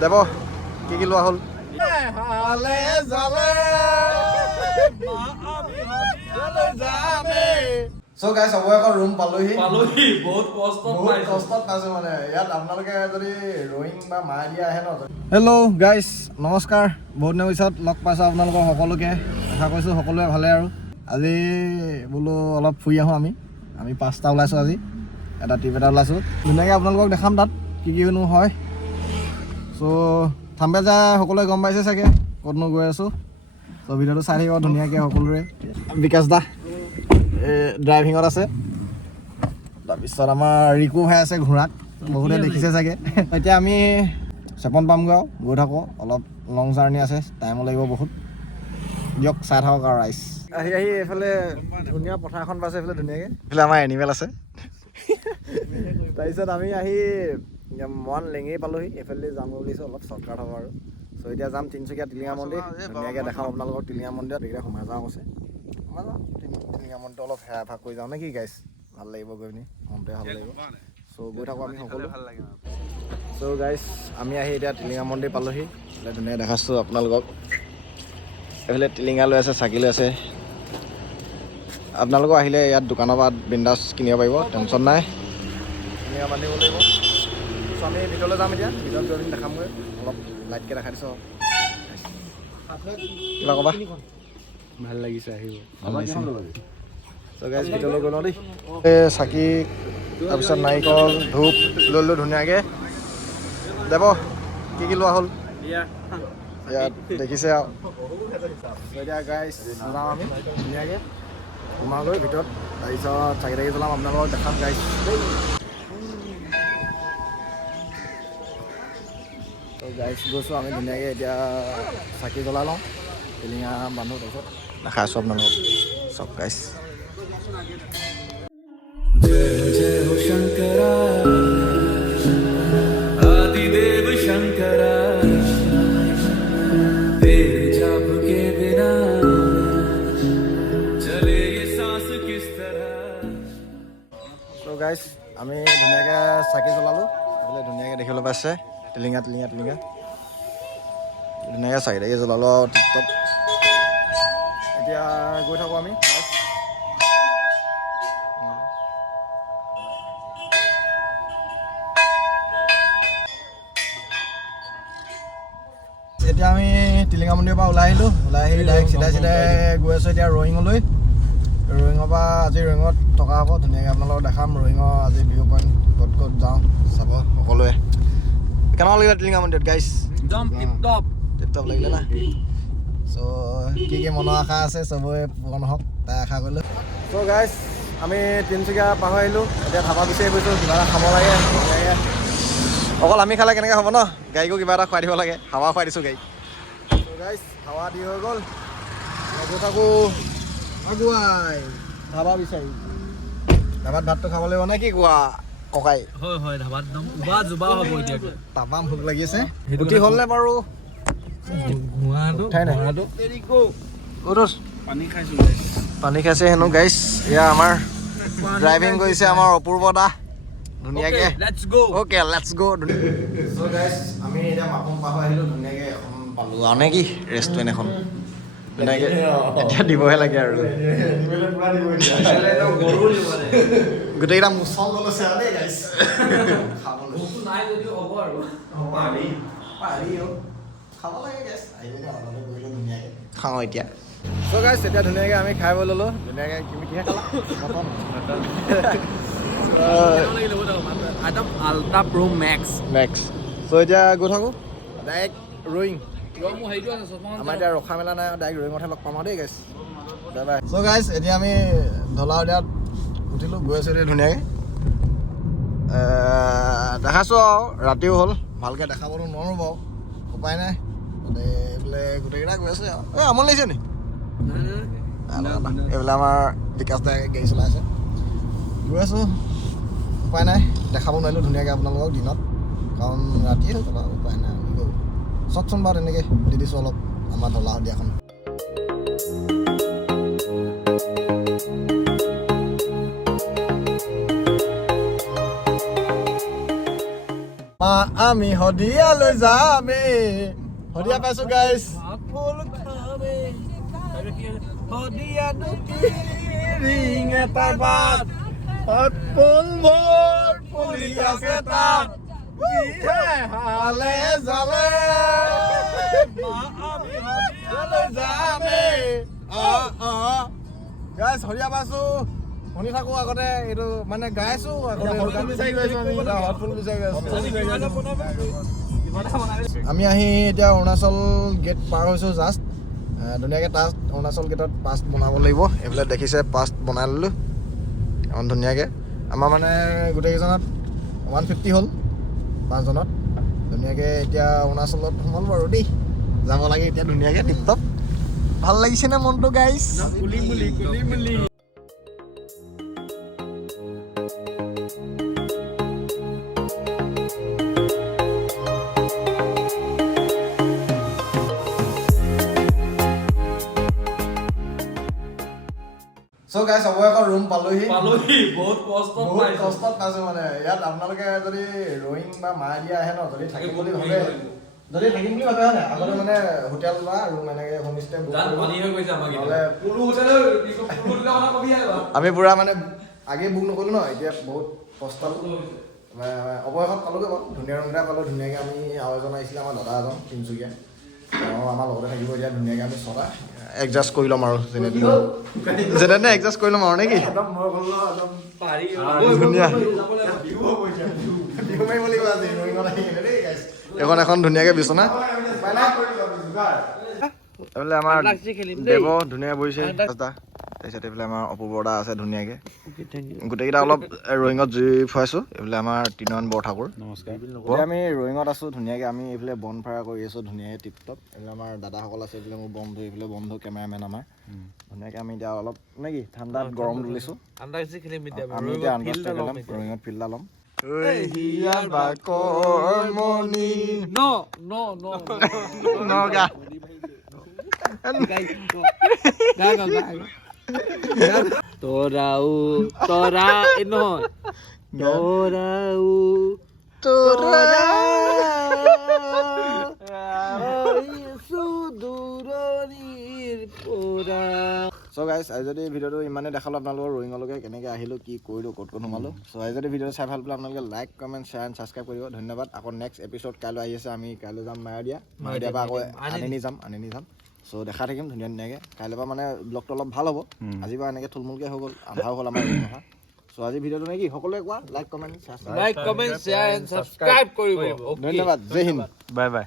দেব কি লোৱা হ'ল So guys, अब एक रूम पालोही बहुत कष्टत पाइছো মানে ইয়াত আপোনালোকে যদি রোইং বা মা দিয়া আহে ন হেল্ল' গাইস নমস্কাৰ বহুত দিনৰ পিছত লগ পাইছো আপোনালোকৰ সকলোকে আশা কৰিছো সকলোৱে ভালে আৰু আজি বোলো অলপ ফুৰি আহো আমি পাঁচটা ওলাইছো আজি এটা ট্ৰিপ এটা ওলাইছো ধুনীয়াকৈ আপোনালোকক দেখাম তাত কি কিনো হয় সো থাম্বে যা সকলোৱে গম পাইছে চাগে ক'তনো গৈ আছো তো ভিডিঅ'টো চাই থাকিব ধুনীয়াকৈ সকলোৰে বিকাশ দা ড্ৰাইভিঙত আছে তাৰপিছত আমাৰ ৰিকু ভাই আছে ঘোঁৰাত বহুতে দেখিছে চাগে এতিয়া আমি চেপন পামগৈ গৈ থাকোঁ অলপ লং জাৰ্ণি আছে টাইমো লাগিব বহুত দিয়ক চাই থাকক আৰু ৰাইজ আহি এইফালে ধুনীয়া পথাৰ এখন পাইছে এইফালে ধুনীয়াকৈ এইফালে আমাৰ এনিমেল আছে তাৰপিছত আমি আহি মন লেঙেৰি পালোহি এইফালে যাম বুলিছোঁ অলপ শ্বৰ্টকাট হ'ব আৰু চ' এতিয়া যাম তিনিচুকীয়া টিলিঙা মন্দিৰ ধুনীয়াকৈ দেখাম আপোনালোকক টিলিঙা মন্দিৰত এইকেইটা সোমাই যাওঁ কৈছে টিলিঙা মন্দিৰটো অলপ হেৰা ভাগ কৰি যাওঁ নে কি গাইছ ভাল লাগিব গৈ পিনি মনটোৱে ভাল লাগিব চ' গৈ থাকোঁ আমি সকলো চ' গাইছ আমি আহি এতিয়া টিলিঙা মন্দিৰ পালোহি এইফালে ধুনীয়াকৈ দেখাইছোঁ আপোনালোকক এইফালে টিলিঙা লৈ আছে চাকি লৈ আছে আপোনালোকক আহিলে ইয়াত দোকানৰ পৰা বিন্দাছ কিনিব পাৰিব টেনশ্যন নাই টিলিঙা বান্ধিব লাগিব চ' আমি ভিতৰলৈ যাম এতিয়া ভিতৰত গৈ পিনি দেখামগৈ অলপ লাইটকৈ দেখাই দিছোঁ কিবা ক'বা ভাল লাগিছে আহিব চ' গাইছ ভিতৰলৈ গৈ লওঁ দেই চাকি তাৰপিছত নাৰিকল ধূপ লৈ ল'লোঁ ধুনীয়াকৈ দেব কি লোৱা হ'ল ইয়াত দেখিছে আৰু এতিয়া গাইছ যাওঁ আমি ধুনীয়াকৈ সোমাওঁগৈ ভিতৰত তাৰপিছত চাকি তাকি জ্বলাম আপোনালোকক দেখাম গাইছ ত' গাইছ গৈছোঁ আমি ধুনীয়াকৈ এতিয়া চাকি জ্বলাই লওঁ টিলিঙা বান্ধো তাৰপিছত দেখাই আছোঁ আপোনালোকক চব গাইছ जय हो शंकरा आदिदेव शंकरा तेरे जाप के बिना चले ये सांस किस तरह চ' গাইছ আমি ধুনীয়াকৈ চাকি জ্বলালোঁ এইফালে ধুনীয়াকৈ দেখিবলৈ পাইছে টিলিঙা ধুনীয়াকৈ চাকি তাকি জ্বলালোঁ আৰু টিপটপ এতিয়া গৈ থাকোঁ আমি এতিয়া আমি টিলিঙা মন্দিৰৰ পৰা ওলাই আহিলোঁ ওলাই আহি ডাইৰেক্ট চিধাই গৈ আছোঁ এতিয়া ৰয়িঙলৈ ৰয়িঙৰ পৰা আজি ৰয়িঙত থকা হ'ব ধুনীয়াকৈ আপোনালোকক দেখাম ৰয়িঙৰ আজি ভিউ পইণ্ট ক'ত যাওঁ চাব সকলোৱে কেনেকুৱা লাগিলে টিলিঙা মন্দিৰত গাইছ একদম টিপটপ লাগিলে না চ' কি মনৰ আশা আছে চবৰে পূৰণ হওক তাই আশা কৰিলোঁ চ' গাইছ আমি তিনিচুকীয়া পাৰ হৈ আহিলোঁ এতিয়া ধাবা বিচাৰি গৈছোঁ কিবা এটা খাব লাগে ধুনীয়াকৈ অকল আমি খালে কেনেকৈ হ'ব ন গাড়ীকো কিবা এটা খুৱাই দিব লাগে হাৱা খুৱাই দিছোঁ গাড়ীক চ' গাইছ হাৱা দি হৈ গ'ল গৈ থাকোঁ আগুৱাই ধাবা বিচাৰি ধাবাত ভাতটো খাব লাগিব নে কি কোৱা ককাই হয় ধাবাত একদম উবা জুবা হ'ব এতিয়া তামাম ভোক লাগি আছে উঠি হ'লনে বাৰু পানী খাইছে হেনো গাইছ এয়া আমাৰ ড্ৰাইভিং কৰিছে আমাৰ অপূৰ্ব দা ধুনীয়াকৈ অ'কে লেটছ গ' চ' গাইছ আমি এতিয়া মাকুম পাৰ হৈ আহিলোঁ ধুনীয়াকৈ এখন পালোঁ আৰু নে কি ৰেষ্টুৰেণ্ট এখন ধুনীয়াকৈ এতিয়া দিবহে লাগে আৰু গোটেইকেইটা মুচল লৈছে আৰু দেই গাইছ খাবলৈ খাব লাগে গাইছ খাওঁ এতিয়া চ' গাইছ এতিয়া ধুনীয়াকৈ আমি খাই বৈ ল'লোঁ ধুনীয়াকৈ কিহে খালা মটন একদম আল্ট্ৰা প্ৰ' মেক্স চ' এতিয়া গৈ থাকোঁ ডাইৰেক্ট ৰয়িং আমাৰ এতিয়া ৰখা মেলা নাই ডাইৰেক্ট ৰয়িঙতহে লগ পাম আৰু দেই গাইছ বাই বাই চ' গাইছ এতিয়া আমি ঢলাশদিয়াত উঠিলোঁ গৈ আছোঁ এতিয়া ধুনীয়াকৈ দেখাইছোঁ আৰু ৰাতিও হ'ল ভালকৈ দেখাবলৈ নোৱাৰোঁ বাৰু উপায় নাই এইফালে গোটেইকেইটা গৈ আছে আৰু এই আমনি লাগিছে নি এইফালে আমাৰ বিকাশ দাই গাড়ী চলাই আছে গৈ আছোঁ উপায় নাই দেখাব নোৱাৰিলোঁ ধুনীয়াকৈ আপোনালোকক দিনত কাৰণ ৰাতিয়ে হৈ যাব উপায় নাই আমি গ'ল চাওকচোন বাৰু তেনেকৈ দি দিছোঁ অলপ আমাৰ ঢলাশদিয়াখন মা আমি শদিয়ালৈ যামেই শদিয়া পাইছো গাইছ ফুল খাবে শদিয়া ৰিং এটা বাট ফুলবোৰ ফুলি আছে তাত যিহে হালে জালে আমি শদিয়ালৈ যামেই গাইছ শদিয়া পাইছো শুনি থাকো আগতে এইটো মানে গাইছো আমি আহি এতিয়া অৰুণাচল গেট পাৰ হৈছোঁ জাষ্ট ধুনীয়াকৈ তাত অৰুণাচল গেটত পাছ বনাব লাগিব এইফালে দেখিছে পাছ বনাই ল'লোঁ ইমান ধুনীয়াকৈ আমাৰ মানে গোটেইকেইজনত 150 হ'ল 5জনত ধুনীয়াকৈ এতিয়া অৰুণাচলত সোমালোঁ বাৰু দেই যাব লাগে এতিয়া ধুনীয়াকৈ টিপটপ ভাল লাগিছেনে মনটো গাইছ কুলি মুলি So guys, অৱশেষত ৰুম পালোহি বহুত কষ্টত বহুত পাইছো কষ্টত পাইছো মানে ইয়াত আপোনালোকে যদি ৰয়িং বা মাৰিয়া আহে ন যদি থাকিম বুলি ভাবে যদি থাকিম বুলি ভাবে হয় আগতে মানে হোটেল বা ৰুম এনেকে হোমষ্টে বুক জান পানী হৈ গৈছে আমাক নহ'লে পুৰু হোটেলৰ পুৰু কথা কবি আহিবা আমি পুৰা মানে আগে বুক নকৰিলোঁ ন এতিয়া বহুত কষ্ট অৱশেষত পালোগৈ বাৰু ধুনীয়া ৰুম এটা পালোঁ ধুনীয়াকৈ আমি আৰু এজন আহিছিলে আমাৰ দাদা এজন তিনিচুকীয়া তেওঁ আমাৰ লগতে থাকিব এতিয়া ধুনীয়াকৈ আমি ছটা এডজাষ্ট কৰি ল'ম আৰু যেনে তেনে এডজাষ্ট কৰি ল'ম আৰু নেকি পাৰি ধুনীয়া এখন এখন ধুনীয়াকৈ বিচনা এইফালে আমাৰ দেৱ ধুনীয়াকৈ বহিছে তাৰপিছত এইফালে আমাৰ অপূৰ্বদা আছে ধুনীয়াকৈ গোটেইকেইটা অলপ ৰয়িঙত জুই ফুৱাইছোঁ এইফালে আমাৰ তিনিমান বৰঠাকুৰ নমস্কাৰ আমি ৰয়িঙত আছোঁ ধুনীয়াকৈ আমি এইফালে বন ফায়াৰ কৰি আছোঁ ধুনীয়াকৈ টিপটপ এইফালে আমাৰ দাদাসকল আছে এইফালে মোৰ বন্ধু এইফালে বন্ধু কেমেৰামেন আমাৰ ধুনীয়াকৈ আমি এতিয়া অলপ নে কি ঠাণ্ডাত গৰম তুলিছোঁ আমি এতিয়া আন্দাজ ল'ম ৰয়িঙত ফিল্ড ল'ম তোৰাও তোৰা নহয় তোৰাও সুদূৰণিৰ পৰা চ' গাইছ আজি যদি ভিডিঅ'টো ইমানে দেখালোঁ আপোনালোকৰ ৰয়িঙলৈকে কেনেকৈ আহিলোঁ কি কৰিলোঁ ক'ত সোমালোঁ চ' আজি যদি ভিডিঅ'টো চাই ভাল পালে আপোনালোকে like comment share and subscribe কৰিব ধন্যবাদ আকৌ নেক্সট এপিছ'ড কাইলৈ আহি আছে আমি কাইলৈ যাম মায়'দিয়াৰ পৰা আকৌ আনিনি যাম চ' দেখা থাকিম ধুনীয়াকৈ কাইলৈৰ পৰা মানে ব্লগটো অলপ ভাল হ'ব আজিৰ পৰা এনেকৈ থুলমূলকৈ হৈ গ'ল আন্ধাৰ হ'ল আমাৰ নহয় চ' আজি ভিডিঅ'টো নে কি সকলোৱে কোৱা like comment like comment share and subscribe কৰিব ধন্যবাদ জয় হিন্দ বাই বাই